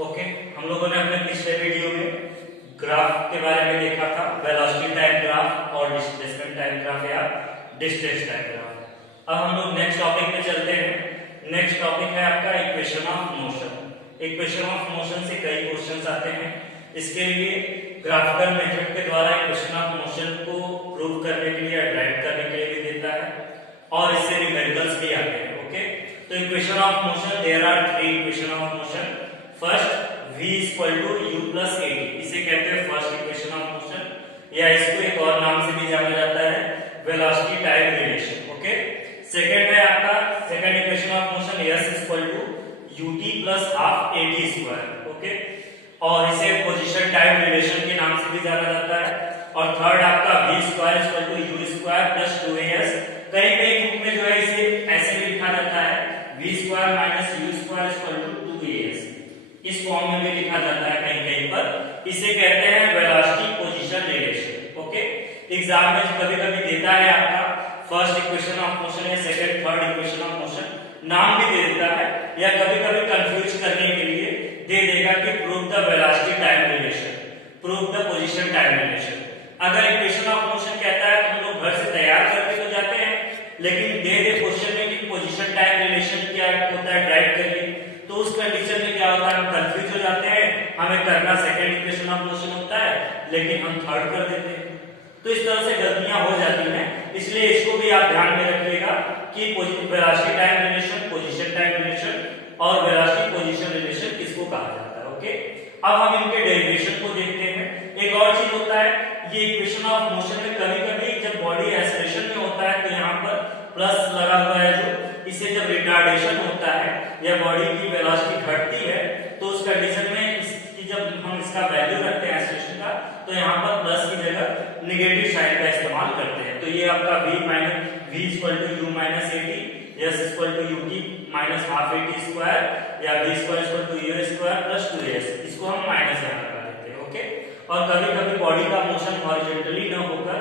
Okay, हम लोगों ने अपने पिछले वीडियो में ग्राफ के बारे में देखा था, वेलोसिटी टाइम ग्राफ और डिस्प्लेसमेंट टाइम ग्राफ या डिस्टेंस टाइम ग्राफ। अब हम लोग नेक्स्ट टॉपिक पे चलते हैं। नेक्स्ट टॉपिक है आपका equation of motion. Equation of motion से कई क्वेश्चंस आते हैं। इसके लिए ग्राफिकल मेथड के द्वारा इक्वेशन ऑफ मोशन को प्रूव करने के लिए, ड्राइव करने के लिए भी देता है और इससे न्यूमेरिकल्स भी आते हैं। ओके, तो equation of motion, there are 3 equation of motion. First v equal to u plus at, इसे कहते हैं फर्स्ट इक्वेशन ऑफ मोशन या इसको एक और नाम से भी जाना जाता है velocity time relation. Okay, second है आपका second equation of motion s equal to ut plus half at square. Okay, और इसे पोजीशन टाइम रिलेशन के नाम से भी जाना जाता है। और थर्ड आपका v square equal to u square plus 2as। कई कई बुक में जो है इसे ऐसे भी लिखा जाता है v square minus u square equal to 2as। इस फॉर्म में भी लिखा जाता है कहीं कहीं पर। इसे कहते हैं velocity position relation. Okay, exam में कभी कभी देता है आपका फर्स्ट इक्वेशन ऑफ मोशन या second third equation of motion, नाम भी दे देता है, या कभी कभी कंफ्यूज करने के लिए दे देगा कि prove the velocity time relation, prove the position time relation. अगर इक्वेशन ऑफ मोशन कहता है तो हम लोग घर से तैयार करके तो जाते हैं, लेकिन दे दे क्वेश्चन में कि पोजीशन टाइम रिलेशन क्या होता है, ड्राइव करिए, तो उस कंडीशन में क्या होता है, हम कंफ्यूज हो जाते हैं। हमें करना सेकंड इक्वेशन ऑफ मोशन होता है, लेकिन हम थर्ड कर देते हैं। तो इस तरह से गलतियां हो जाती हैं, इसलिए इसको भी आप ध्यान में रखिएगा कि velocity time relation, position time relation और वेलोसिटी पोजीशन रिलेशन किसको कहा जाता है। ओके, अब हम इनके डेरिवेशन को देखते हैं। एक और चीज होता है, ये इक्वेशन ऑफ मोशन में कभी कभी जब बॉडी एक्सेलरेशन में होता है तो यहाँ पर प्लस लगा हुआ है, जो इसे जब रिटार्डेशन होता है या बॉडी की वेलोसिटी घटती है तो उस कंडीशन में इसकी जब हम इसका वैल्यू रखते हैं एक्सेलरेशन का, तो यहाँ पर प्लस की जगह नेगेटिव साइन का इस्तेमाल करते हैं। तो ये आपका v equal to u minus at, s equal to ut minus half at square या v square equal to u square plus 2s, इसको हम माइनस यहाँ लगा देते हैं। ओके, और कभी कभी बॉडी का मोशन हॉरिजॉन्टली न होकर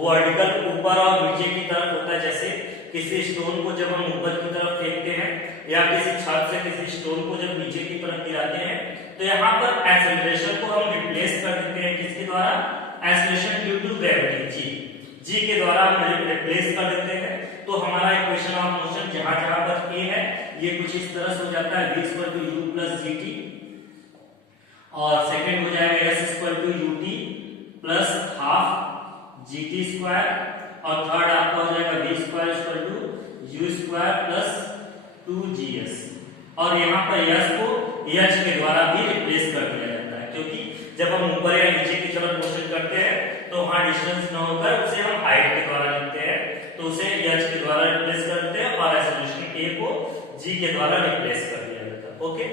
वर्टिकल ऊपर और नीचे की तरफ होता है। जैसे किसी स्टोन को जब हम ऊपर की तरफ फेंकते हैं या किसी छत से किसी स्टोन को जब नीचे की तरफ गिराते हैं, तो यहाँ पर एक्सेलरेशन को हम रिप्लेस कर देते हैं किसके द्वारा, acceleration due to gravity G के द्वारा हम रिप्लेस कर देते हैं। तो हमारा इक्वेशन ऑफ मोशन जहां जहां पर a है ये कुछ इस तरह से हो जाता है, v equal to u plus gt, और सेकंड हो जाएगा s equal to ut plus half gt square, और थर्ड आपका हो जाएगा v square equal to u square plus 2gs। और यहाँ पर s को h के द्वारा भी रिप्लेस कर दिया जाता है, क्योंकि जब हम ऊपर या नीचे की तरफ मोशन करते हैं तो वहां डिस्टेंस न होकर उसे हम हाइट के द्वारा लिखते हैं, तो उसे h के द्वारा रिप्लेस करते हैं और एक्सेलरेशन a को g के द्वारा रिप्लेस कर दिया जाता है। ओके,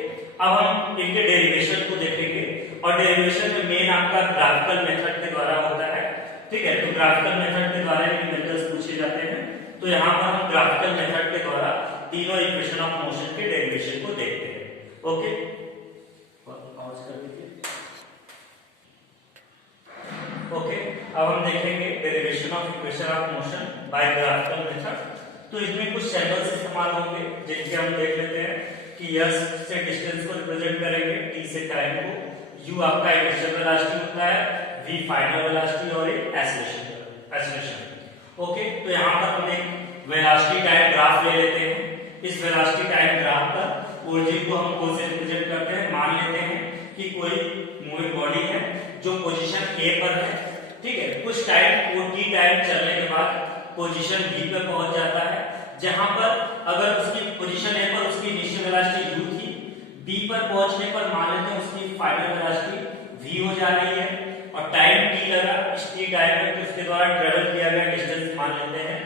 अब हम इनके डेरिवेशन को देखेंगे, और डेरिवेशन में मेन आपका ग्राफिकल मेथड के द्वारा होता है। ठीक है, तो ग्राफिकल मेथड के द्वारा मेथड्स पूछे जाते हैं। तो यहाँ पर हम ग्राफिकल मेथड के द्वारा तीनों इक्वेशन ऑफ मोशन के डेरिवेशन को देखते हैं। ओके, पॉज कर दीजिए। ओके, अब हम देखेंगे derivation of equation of motion by graphical method. तो इसमें कुछ सिंबल्स इस्तेमाल होंगे जिनके हम देख लेते हैं कि s से डिस्टेंस को रिप्रेजेंट करेंगे, t से टाइम को, u आपका इनिशियल वेलोसिटी होता है, v फाइनल वेलोसिटी और एक एक्सेलरेशन। ओके, तो यहाँ पर हम एक वेलोसिटी टाइम ग्राफ ले लेते हैं। इस वेलोसिटी टाइम ग्राफ पर ओरिजिन को हम कौन से रिप्रेजेंट करते हैं, मान लेते हैं कि कोई मूविंग बॉडी है जो पोजीशन a पर है। ठीक है, कुछ टाइम वो t टाइम चलने के बाद पोजीशन b पर पहुंच जाता है, जहां पर अगर उसकी पोजीशन a पर उसकी इनिशियल वेलोसिटी u थी, b पर पहुंचने पर मान लेते हैं उसकी फाइनल वेलोसिटी v हो जा रही है, और टाइम t लगा, इस t टाइम में उसके द्वारा ट्रेवल किया गया डिस्टेंस मान लेते हैं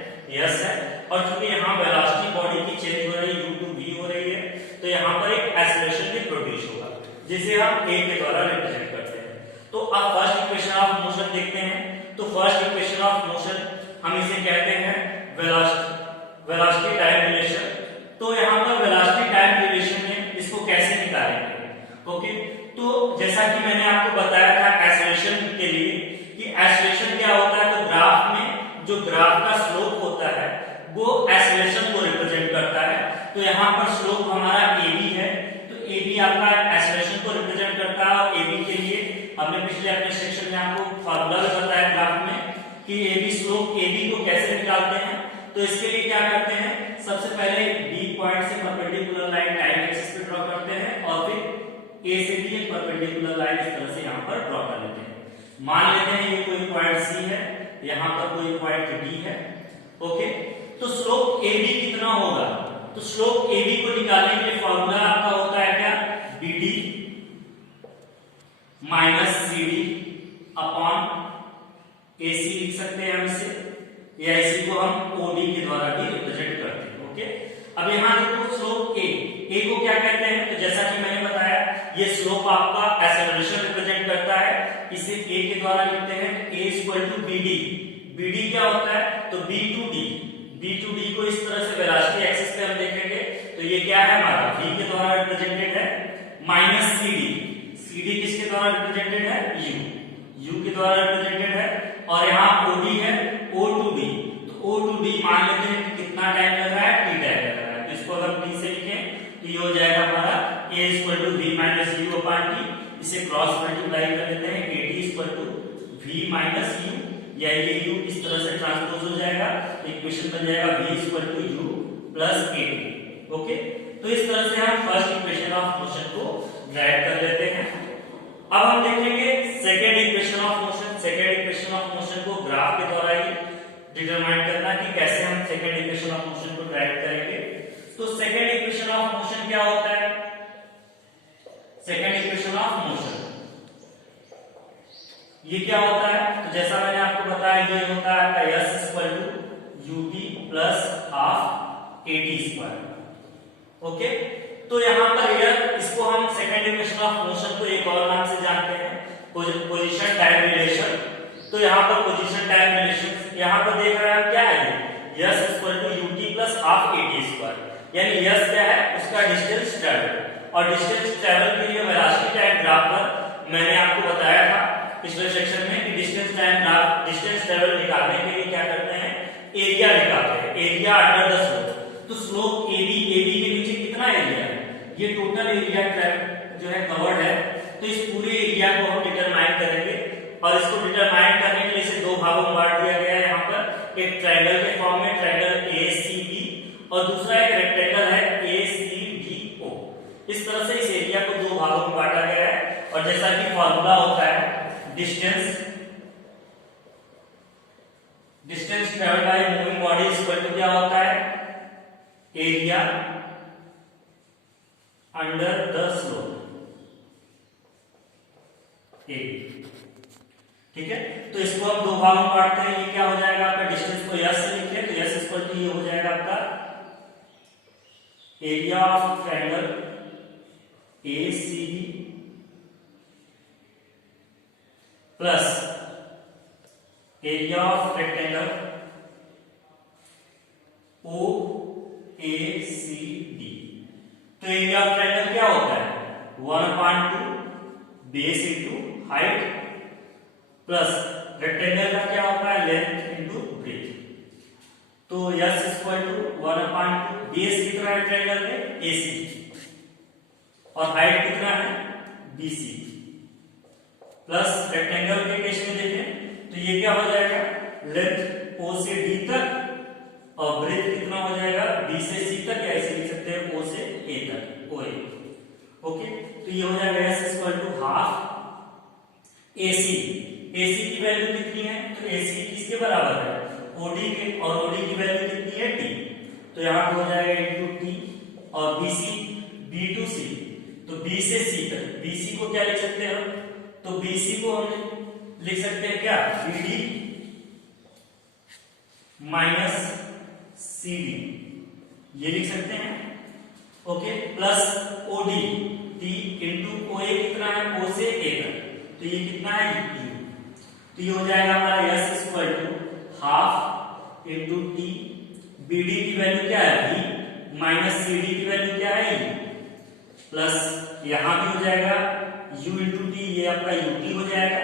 s है। और चूंकि यहाँ वेलोसिटी बॉडी की चेंज हो रही है, u टू v हो रही है, तो यहाँ पर एक एक्सेलरेशन भी प्रोड्यूस होगा जिसे हम a के द्वारा रिप्रेजेंट करते हैं। तो अब फर्स्ट इक्वेशन ऑफ मोशन देखते हैं। तो फर्स्ट इक्वेशन ऑफ मोशन हम इसे कहते हैं वेलोसिटी टाइम रिलेशन। तो यहाँ पर वेलोसिटी टाइम रिलेशन में इसको कैसे निकालेंगे। ओके, तो जैसा कि मैंने आपको बताया था एक्सेलरेशन के लिए कि एक्सेलरेशन क्या होता है, तो ग्राफ में जो ग्राफ का स्लोप होता है वो एक्सेलरेशन को रिप्रेजेंट करता है। तो यहाँ पर स्लोप हमारा ab है, तो ab आपका एक्सेलरेशन को हमने पिछले अपने सेक्शन में आपको फार्मूला भी बताया ग्राफ में कि AB स्लोप AB को कैसे निकालते हैं। तो इसके लिए क्या करते हैं, सबसे पहले B पॉइंट से परपेंडिकुलर लाइन टाइम एक्सिस पे ड्रॉ करते हैं और फिर A से भी एक परपेंडिकुलर लाइन इस तरह से यहाँ पर ड्रॉ कर लेते हैं। मान लेते हैं ये कोई पॉइंट C है, यहाँ पर कोई पॉइंट D है। ओके, तो स्लोप AB कितना होगा, तो स्लोप AB को निकालने के लिए फॉर्मूला आपका होता है क्या, BD minus CD upon AC लिख सकते हैं हम इसे, या इसी को हम OD के द्वारा भी रिप्रेजेंट करते हैं। ओके, अब यहाँ देखो स्लोप A को क्या कहते हैं, तो जैसा कि मैंने बताया ये स्लोप आपका एक्सेलरेशन रिप्रेजेंट करता है, इसे A के द्वारा लिखते हैं A equal to BD। BD क्या होता है, तो B to D को इस तरह से वेलोसिटी एक्सिस पे हम देखेंगे तो ये क्या है हमारा V के द्वारा रिप्रेजेंटेड है, माइनस CD किसके द्वारा रिप्रेजेंटेड है, U के द्वारा रिप्रेजेंटेड है, और यहाँ OD है O to D, तो O to D मान लेते हैं कितना टाइम लग रहा है, T टाइम लग रहा है। तो इसको अगर T से लिखें तो ये हो जाएगा हमारा A equal to V minus U upon T, इसे क्रॉस मल्टीप्लाई कर लेते हैं AT equal to V minus U, या ये U इस तरह से ट्रांसपोज हो जाएगा, इक्वेशन बन जाएगा V equal to U plus AT। Okay, तो इस तरह से हम फर्स्ट इक्वेशन ऑफ मोशन को राइट कर लेते हैं। अब हम देखेंगे second equation of motion. Second equation of motion को ग्राफ के द्वारा ही डिटरमाइन करना कि कैसे हम सेकेंड इक्वेशन ऑफ मोशन को राइट करेंगे। तो सेकेंड इक्वेशन ऑफ मोशन क्या होता है, सेकेंड इक्वेशन ऑफ मोशन ये क्या होता है, तो जैसा मैंने आपको बताया ये होता है आपका S equal to UT plus half AT square. Okay, तो यहाँ पर इसको हम सेकेंड इक्वेशन ऑफ मोशन को एक और नाम से जानते हैं, पोजीशन टाइम रिलेशन। तो यहाँ पर पोजीशन टाइम रिलेशन यहाँ पर देख रहे हैं क्या है, ये S equal to UT plus half AT square, यानी S क्या है, उसका डिस्टेंस ट्रेवल, और डिस्टेंस ट्रेवल के लिए वेलोसिटी टाइम ग्राफ पर मैंने आपको बताया था पिछले सेक्शन में कि डिस्टेंस ट्रेवल निकालने के लिए क्या करते हैं, एरिया निकालते हैं, एरिया अंडर द स्लोप। तो स्लोप AB के नीचे कितना एरिया है, ये टोटल एरिया जो है कवर्ड है, तो इस पूरे एरिया को हम डिटरमाइन करेंगे, और इसको डिटरमाइन करने के लिए इसे दो भागों में बांट दिया गया है। यहाँ पर एक ट्रायंगल के फॉर्म में ट्रायंगल ACB, और दूसरा एक रेक्टेंगल है ACDO। इस तरह से इस एरिया को दो भागों में बांटा गया है, और जैसा कि फॉर्मूला होता है distance travelled by moving body equal to क्या होता है, area under the slope A। ठीक है, तो इसको हम दो भागों में बांटते हैं, ये क्या हो जाएगा आपका, डिस्टेंस को S से लिखिए तो S इक्वल टू ये हो जाएगा आपका area of triangle ACB plus area of rectangle OACD। तो एरिया ऑफ ट्रायंगल क्या होता है, 1/2 base into height, plus rectangle का क्या होता है, लेंथ इंटू ब्रेथ। तो S इक्वल टू 1/2, बेस कितना है ट्रायंगल में AC, और हाइट कितना है BC, प्लस रेक्टेंगल के केस में देखें तो ये क्या हो जाएगा, लेंथ O से D तक, और ब्रेथ कितना हो जाएगा B से C तक, या ऐसे लिख सकते हैं O से A तक, OA। ओके, तो ये हो जाएगा S equal to half AC की वैल्यू कितनी है, तो AC किसके बराबर है, OD के, और OD की वैल्यू कितनी है T, तो यहाँ पे हो जाएगा इंटू T, और BC B to C, तो B से C तक, BC को क्या लिख सकते हैं हम, तो BC को हम लिख सकते हैं क्या, BD माइनस CD, ये लिख सकते हैं। Okay, plus OD T into OA कितना है, O से A तक, तो ये कितना है U, तो ये हो जाएगा हमारा S equal to half into T, BD की वैल्यू क्या है V, माइनस CD की वैल्यू क्या है U, प्लस यहां भी हो जाएगा U इंटू T, ये आपका UT हो जाएगा।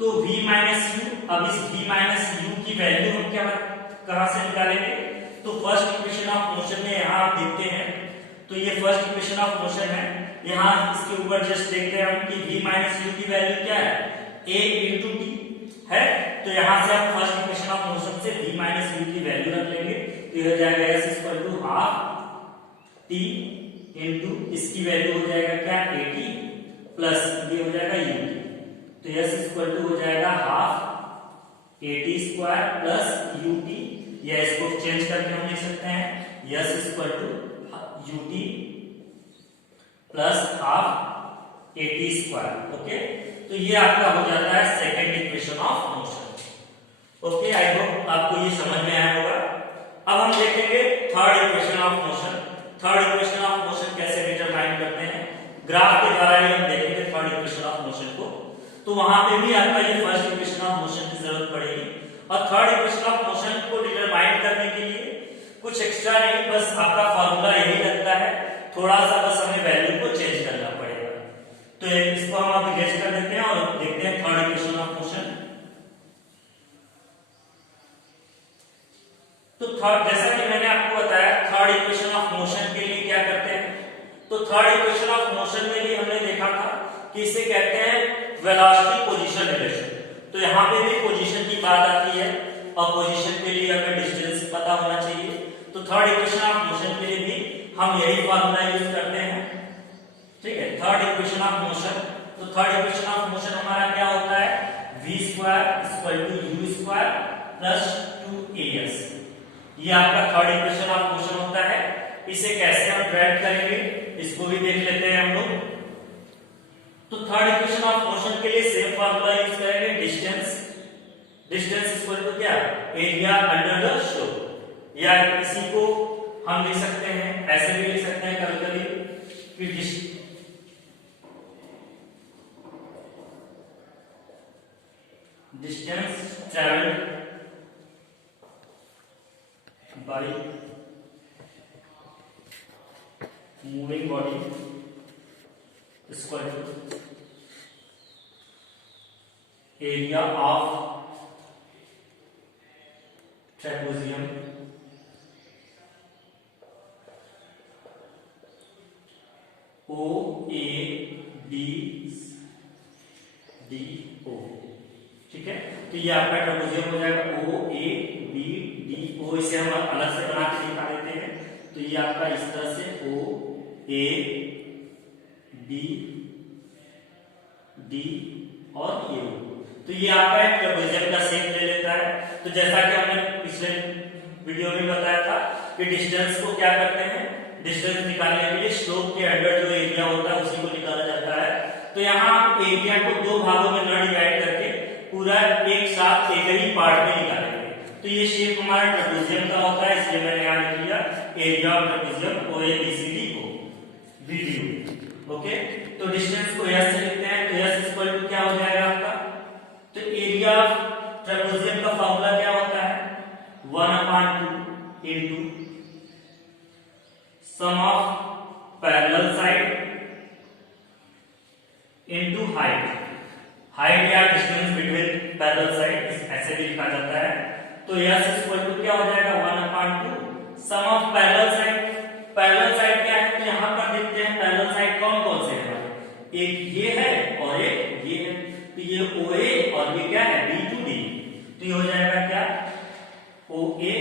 तो V माइनस U, अब इस V माइनस U की वैल्यू हम क्या कहां से निकालेंगे, तो फर्स्ट इक्वेशन ऑफ मोशन में यहां आप देखते हैं तो ये फर्स्ट इक्वेशन ऑफ मोशन है। यहाँ इसके ऊपर जस्ट देखते हैं हम कि v माइनस यू की वैल्यू क्या है, a इंटू टी है। तो यहाँ से आप फर्स्ट इक्वेशन ऑफ मोशन से v माइनस यू की वैल्यू रख लेंगे, तो ये हो जाएगा s equal to half t into इसकी वैल्यू हो जाएगा क्या, a टी प्लस ये हो जाएगा u टी। तो s इक्वल टू हो जाएगा half a t square plus u t, या इसको चेंज करके हम लिख सकते हैं s equal to u t plus half a t square. Okay, तो ये आपका हो जाता है second equation of motion. Okay, I hope आपको ये समझ में आया होगा। अब हम देखेंगे third equation of motion. Third equation of motion कैसे डिटरमाइन करते हैं, ग्राफ के द्वारा ही हम देखेंगे थर्ड इक्वेशन ऑफ मोशन को। तो वहां पे भी आपका ये फर्स्ट इक्वेशन ऑफ मोशन की जरूरत पड़ेगी, और थर्ड इक्वेशन ऑफ मोशन को डिटरमाइन करने के लिए कुछ एक्स्ट्रा नहीं, बस आपका फॉर्मूला यही लगता है, थोड़ा सा बस हमें वैल्यू को चेंज करना पड़ेगा। तो इसको हम अब इरेज कर देते हैं और देखते हैं थर्ड इक्वेशन ऑफ मोशन। तो थर्ड, जैसा कि मैंने आपको बताया, थर्ड इक्वेशन ऑफ मोशन के लिए क्या करते हैं, तो थर्ड इक्वेशन ऑफ मोशन में भी हमने देखा था कि इसे कहते हैं वेलोसिटी पोजीशन रिलेशन। तो यहाँ पे भी पोजीशन की बात आती है, और पोजीशन के लिए हमें डिस्टेंस पता होना चाहिए। तो थर्ड इक्वेशन ऑफ मोशन के लिए भी हम यही फार्मूला यूज करते हैं। ठीक है, थर्ड इक्वेशन ऑफ मोशन, तो थर्ड इक्वेशन ऑफ मोशन हमारा क्या होता है, v square equal to u square plus 2as। ये आपका थर्ड इक्वेशन ऑफ मोशन होता है। इसे कैसे हम ड्राइव करेंगे इसको भी देख लेते हैं हम लोग। तो थर्ड इक्वेशन ऑफ मोशन के लिए सेम फार्मूला यूज करेंगे, डिस्टेंस इक्वल टू क्या, एरिया अंडर द शो, या इसी को हम लिख सकते हैं, ऐसे भी लिख सकते हैं कभी कभी कि distance travelled by moving body equal to area of trapezium O A D D O. ठीक है, तो ये आपका ट्रेपेजियम हो जाएगा ओ ए बी डी ओ। इसे हम अलग से बना के दिखा देते हैं। तो ये आपका इस तरह से ओ ए बी डी और ये ओ। तो ये आपका एक ट्रेपेजियम का शेप ले लेता है। तो जैसा कि हमने पिछले वीडियो में बताया था कि डिस्टेंस को क्या करते हैं, डिस्टेंस निकालने के लिए स्लोप के अंडर जो एरिया होता है उसी को निकाला जाता है। तो यहाँ आप एरिया को दो भागों में न डिवाइड करके पूरा एक साथ एक ही पार्ट में निकालेंगे। तो ये शेप हमारा ट्रेपेजियम का होता है, इसलिए मैंने यहाँ लिख लिया area of trapezium O A B C D O B D O. Okay, तो डिस्टेंस को यस से लिखते हैं। तो यस इक्वल टू क्या हो जाएगा आपका, तो एरिया ऑफ ट्रेपेजियम का फॉर्मूला क्या होता है, 1/2 into sum of parallel side into height. Height या डिस्टेंस बिटवीन पैरेलल साइड ऐसे भी लिखा जाता है। तो यस इक्वल टू क्या हो जाएगा, 1/2 sum of parallel side. Parallel side क्या है, तो यहां पर देखते हैं पैरेलल साइड कौन कौन से हैं, एक ये है और एक ये है। तो ये OA और ये क्या है, B2D। तो ये हो जाएगा क्या, OA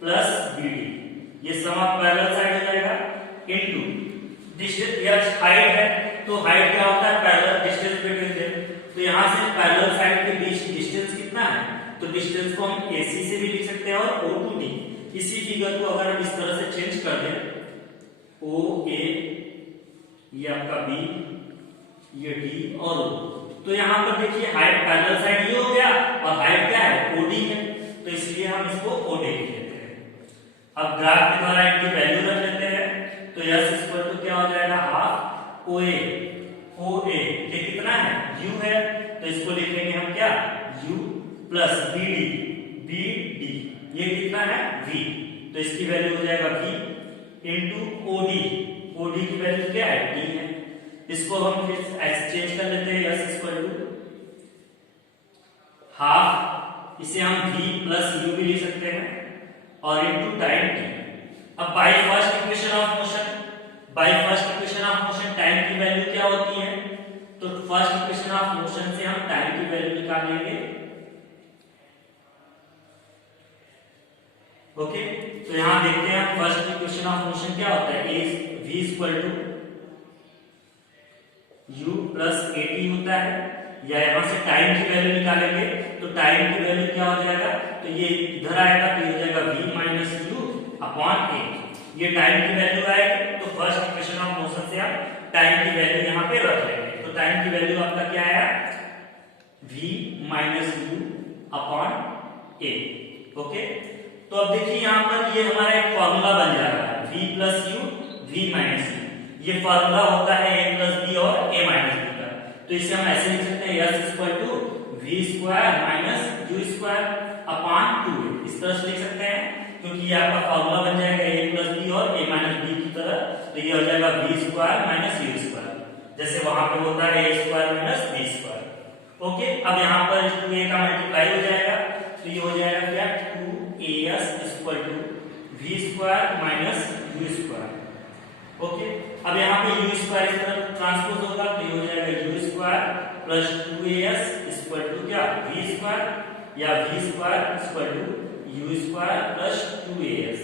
प्लस BD, ये सम ऑफ पैरेलल साइड हो जाएगा इनटू डिस्टेंस या हाइट है। तो हाइट क्या होता है, पैरेलल डिस्टेंस बिटवीन देम। तो यहां से पैरेलल साइड के बीच डिस्टेंस कितना है, तो डिस्टेंस को हम AC से भी लिख सकते हैं और O2D। इसी फिगर को अगर हम इस तरह से चेंज कर दें, OA ये आपका B, ये D और O। तो यहाँ पर देखिए हाइट पैरेलल साइड ये हो गया और हाइट क्या है, OD है। तो इसलिए हम इसको OD लिख लेते हैं। अब ग्राफ के द्वारा इनकी वैल्यू रख लेते हैं। तो यस इक्वल टू क्या हो जाएगा, हाफ OA ये कितना है, U है। तो इसको लिखेंगे हम क्या, U प्लस BD ये कितना है, V। तो इसकी वैल्यू हो जाएगा V इंटू OD की वैल्यू क्या है, D है। इसको हम फिर एक्सचेंज कर लेते हैं, यस इक्वल टू हाफ, इसे हम V प्लस U भी लिख सकते हैं और इनटू टाइम T। अब by first equation of motion by first equation of motion time की वैल्यू क्या होती है, तो फर्स्ट इक्वेशन ऑफ मोशन से हम टाइम की वैल्यू निकालेंगे। ओके, तो यहां देखते हैं हम फर्स्ट इक्वेशन ऑफ मोशन क्या होता है, a v equal to u plus at होता है, या यहां से टाइम की वैल्यू निकालेंगे तो टाइम की वैल्यू क्या हो जाएगा, तो ये इधर आएगा तो ये हो जाएगा v minus you upon a, ये टाइम की वैल्यू आएगी। तो फर्स्ट इक्वेशन ऑफ मोशन से हम टाइम की वैल्यू यहां पे रख लेंगे, तो टाइम की वैल्यू आपका क्या आया, v minus you upon a। Okay, तो अब देखिए यहां पर ये हमारा एक फॉर्मूला बन जा रहा है, v plus you v minus you, ये फॉर्मूला होता है a प्लस b और a माइनस b का। तो इसे हम ऐसे लिख सकते हैं s equal to v square minus u square upon 2a, इस तरह से लिख सकते हैं, क्योंकि ये आपका फॉर्मूला बन जाएगा a प्लस b और a माइनस b की तरह, तो ये हो जाएगा v square minus u square, जैसे वहां पे होता है a square minus b square. Okay, अब यहाँ पर 2a का मल्टीप्लाई हो जाएगा, तो ये हो जाएगा क्या, 2as equal to v square minus u square. Okay, अब यहाँ पे u स्क्वायर इस तरफ ट्रांसपोज होगा, तो ये हो जाएगा u square plus 2as equal to क्या, v स्क्वायर, या v square equal to u square plus 2as।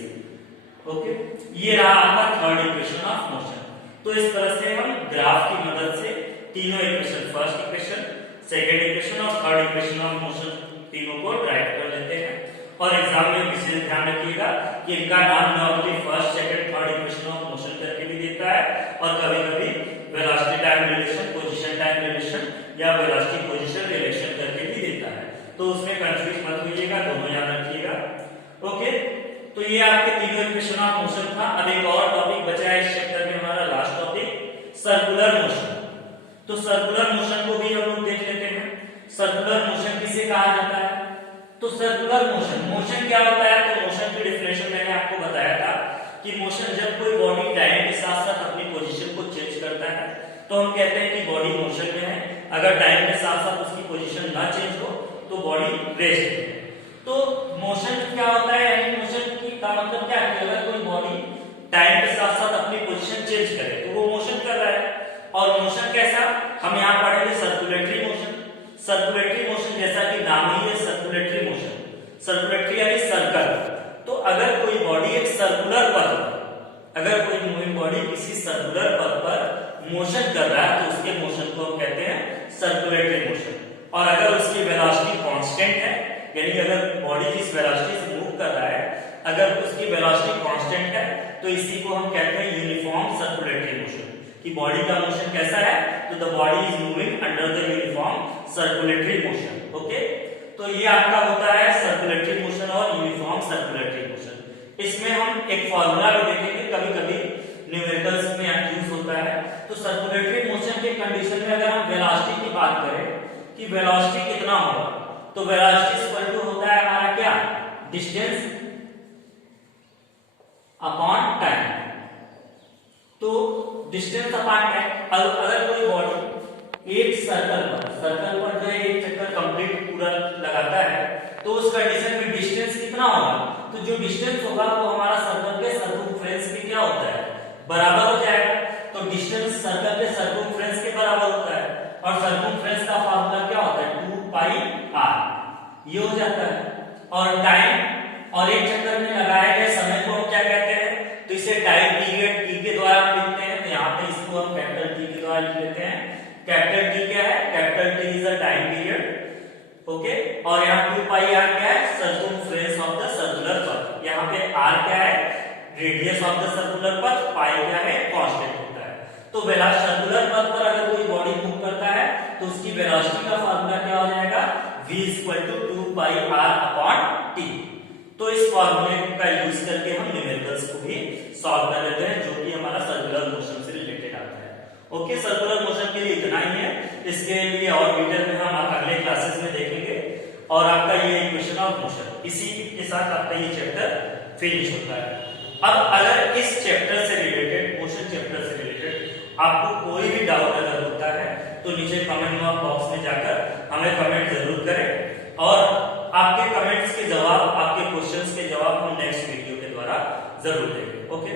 Okay, ये रहा आपका थर्ड इक्वेशन ऑफ मोशन। तो इस तरह से हम ग्राफ की मदद से तीनों equation, first equation, second equation और थर्ड इक्वेशन ऑफ मोशन, तीनों को राइट कर लेते हैं। और एग्जाम में विशेष ध्यान रखिएगा कि इनका नाम normally first, second, third equation of motion करके भी देता है, और कभी-कभी velocity time relation, position time relation या वेलोसिटी पोजीशन रिलेशन करके भी देता है, तो उसमें कंफ्यूज मत होइएगा, दोनों याद रखिएगा। ओके, तो ये आपके तीनों इक्वेशन ऑफ मोशन था। अब एक और टॉपिक बचा है इस चैप्टर में, हमारा लास्ट टॉपिक सर्कुलर मोशन। तो सर्कुलर मोशन को भी हम लोग देख लेते हैं। सर्कुलर मोशन किसे कहा जाता है, तो सर्कुलर मोशन, मोशन क्या होता है, तो मोशन की डेफिनेशन मैंने आपको बताया था कि मोशन जब कोई बॉडी टाइम के साथ साथ अपनी पोजीशन को चेंज करता है तो हम कहते हैं कि बॉडी मोशन में है। अगर टाइम के साथ साथ उसकी पोजीशन ना चेंज हो तो बॉडी रेस्ट में है। तो मोशन क्या होता है, यानी मोशन की का मतलब क्या है, अगर कोई बॉडी टाइम के साथ साथ अपनी पोजीशन चेंज करे तो वो मोशन कर रहा है। और मोशन कैसा, हम यहाँ पढ़ेंगे सर्कुलेटरी मोशन। सर्कुलेटरी मोशन जैसा कि नाम ही है सर्कुलेटरी मोशन, सर्कुलेटरी यानी सर्कल। तो अगर कोई बॉडी एक सर्कुलर पथ पर, अगर कोई मूविंग बॉडी किसी सर्कुलर पथ पर मोशन कर रहा है तो उसके मोशन को हम कहते हैं सर्कुलेटरी मोशन। और अगर उसकी वेलोसिटी कांस्टेंट है, यानी अगर बॉडी जिस वेलोसिटी से मूव कर रहा है अगर उसकी वेलोसिटी कांस्टेंट है तो इसी को हम कहते हैं यूनिफॉर्म सर्कुलेटरी मोशन, कि बॉडी का मोशन कैसा है, तो the body is moving under the uniform circulatory motion. Okay, तो ये आपका होता है सर्कुलेटरी मोशन और यूनिफॉर्म सर्कुलेटरी मोशन। इसमें हम एक फॉर्मूला भी देखेंगे, कभी-कभी न्यूमेरिकल्स में यूज होता है। तो सर्कुलेटरी मोशन के कंडीशन में अगर हम वेलोसिटी की बात करें कि वेलोसिटी कितना होगा, तो वेलोसिटी इक्वल टू होता है हमारा क्या, डिस्टेंस अपॉन टाइम। तो डिस्टेंस अपॉन टाइम, अगर कोई बॉडी एक सर्कल पर जो है एक चक्कर कंप्लीट पूरा लगाता है तो उस कंडीशन में डिस्टेंस कितना होगा, तो जो डिस्टेंस होगा वो हमारा सर्कल के सर्कमफ्रेंस के क्या होता है, बराबर हो जाएगा। तो डिस्टेंस सर्कल के सर्कमफ्रेंस के बराबर होता है, और सर्कमफ्रेंस का फार्मूला क्या होता है, 2 पाई r, ये हो जाता है। और टाइम और एक चक्कर में लगाए गए समय को हम क्या कहते हैं, तो इसे टाइम पीरियड t के द्वारा हम लिखते हैं। तो यहाँ पे इसको हम कैपिटल T के द्वारा लिख लेते हैं। कैपिटल T क्या है, capital T is a time period. Okay, और यहाँ 2 पाई r क्या है, सर्कमफ्रेंस ऑफ द सर्कुलर पथ। यहाँ पे r क्या है, रेडियस ऑफ द सर्कुलर पथ, पाई क्या है, कांस्टेंट होता है। तो सर्कुलर पथ पर अगर कोई बॉडी मूव करता है तो उसकी वेलोसिटी का फार्मूला क्या हो जाएगा, v equal to 2 pi r upon t। तो इस फॉर्मूले का यूज करके हम न्यूमेरिकल्स को भी सॉल्व कर लेते हैं, जो कि हमारा सर्कुलर मोशन से रिलेटेड आता है। ओके, सर्कुलर मोशन के लिए इतना ही है, इसके लिए और डिटेल में हम अगले क्लासेस में देखेंगे। और आपका ये इक्वेशन ऑफ मोशन, इसी के साथ आपका ये चैप्टर फिनिश होता है। अब अगर इस चैप्टर से रिलेटेड, मोशन चैप्टर से रिलेटेड आपको कोई भी डाउट अगर होता है तो नीचे कमेंट बॉक्स में जाकर हमें कमेंट जरूर करें, और आपके कमेंट्स के जवाब, आपके क्वेश्चंस के जवाब हम नेक्स्ट वीडियो के द्वारा जरूर देंगे। ओके।